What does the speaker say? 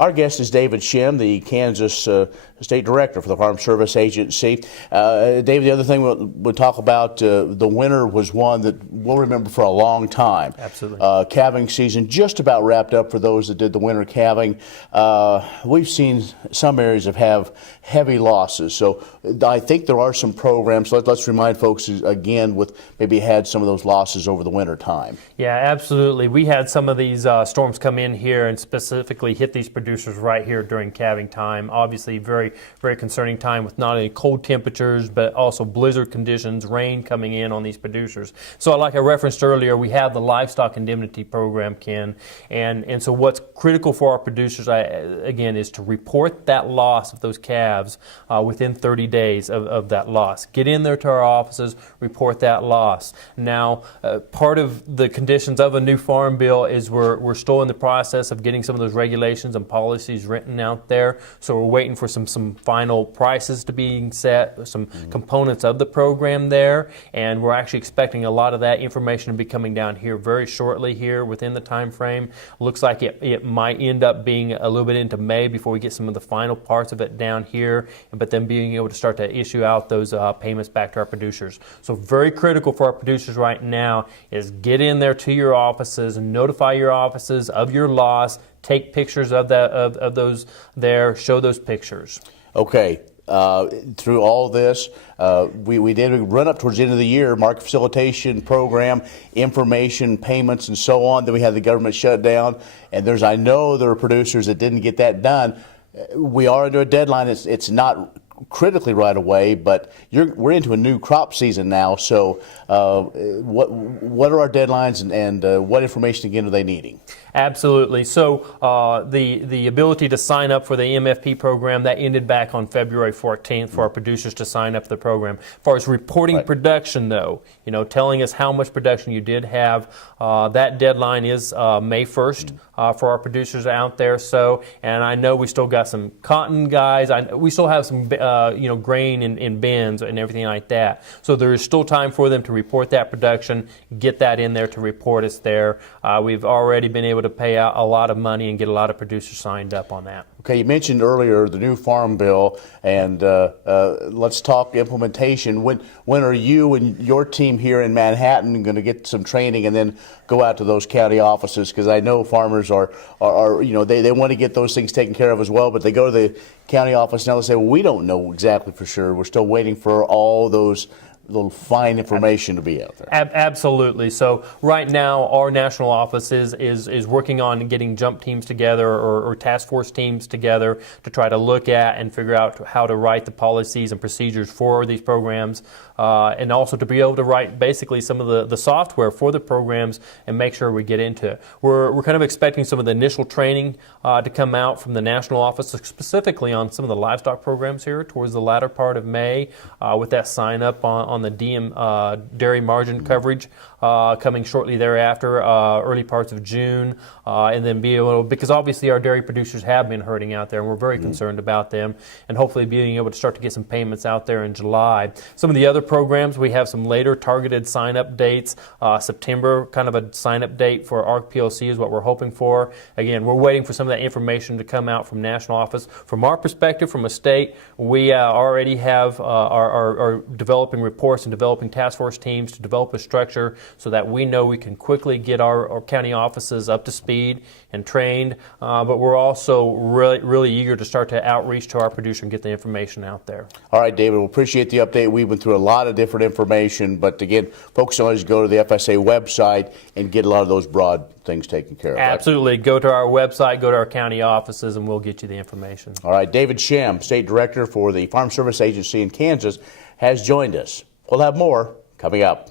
Our guest is David Schemm, the Kansas State Director for the Farm Service Agency. David, the other thing we'll talk about, the winter was one that we'll remember for a long time. Absolutely. Calving season just about wrapped up for those that did the winter calving. We've seen some areas that have heavy losses, so I think there are some programs. Let's remind folks again with maybe had some of those losses over the winter time. Yeah, absolutely. We had some of these storms come in here and specifically hit these producers right here during calving time. Obviously, very concerning time with not only cold temperatures but also blizzard conditions, rain coming in on these producers. So, like I referenced earlier, we have the livestock indemnity program, Ken, and so what's critical for our producers, again, is to report that loss of those calves within 30 days of that loss. Get in there to our offices, report that loss. Now, part of the conditions of a new farm bill is we're still in the process of getting some of those regulations and policies written out there. So we're waiting for some final prices to be set, some components of the program there, and we're actually expecting a lot of that information to be coming down here very shortly here within the time frame. Looks like it might end up being a little bit into May before we get some of the final parts of it down here, but then being able to start to issue out those payments back to our producers. So very critical for our producers right now is get in there to your offices and notify your offices of your loss. Take pictures of those there. Show those pictures. Okay. Through all this, we did run up towards the end of the year, market facilitation program, information, payments, and so on. Then we had the government shutdown, and I know there are producers that didn't get that done. We are under a deadline. It's not critically right away, but we're into a new crop season now. So, what are our deadlines, and what information again are they needing? Absolutely. So the ability to sign up for the MFP program, that ended back on February 14th for our producers to sign up for the program. As far as reporting production, though, telling us how much production you did have, that deadline is May 1st for our producers out there. So, and I know we still got some cotton guys. We still have some grain in bins and everything like that. So there is still time for them to report that production, get that in there to report us there. We've already been able to pay out a lot of money and get a lot of producers signed up on that. Okay, you mentioned earlier the new farm bill, and let's talk implementation. When are you and your team here in Manhattan going to get some training and then go out to those county offices? Because I know farmers are they want to get those things taken care of as well, but they go to the county office now. They say, well, we don't know exactly for sure. We're still waiting for all those little fine information to be out there. Absolutely. So right now our national office is working on getting jump teams together or task force teams together to try to look at and figure out how to write the policies and procedures for these programs, and also to be able to write basically some of the software for the programs and make sure we get into it. We're kind of expecting some of the initial training to come out from the national office, specifically on some of the livestock programs here towards the latter part of May, with that sign up on the DM dairy margin coverage coming shortly thereafter, early parts of June, and then be able, because obviously our dairy producers have been hurting out there, and we're very concerned about them, and hopefully being able to start to get some payments out there in July. Some of the other programs, we have some later targeted sign-up dates. September, kind of a sign-up date for ARC PLC is what we're hoping for. Again, we're waiting for some of that information to come out from national office. From our perspective, from a state, we already have are developing reports and developing task force teams to develop a structure so that we know we can quickly get our county offices up to speed and trained, but we're also really eager to start to outreach to our producer and get the information out there. All right, David, we appreciate the update. We went through a lot of different information, but again, folks can always go to the FSA website and get a lot of those broad things taken care of. Absolutely. Right? Go to our website, go to our county offices, and we'll get you the information. All right, David Schemm, State Director for the Farm Service Agency in Kansas, has joined us. We'll have more coming up.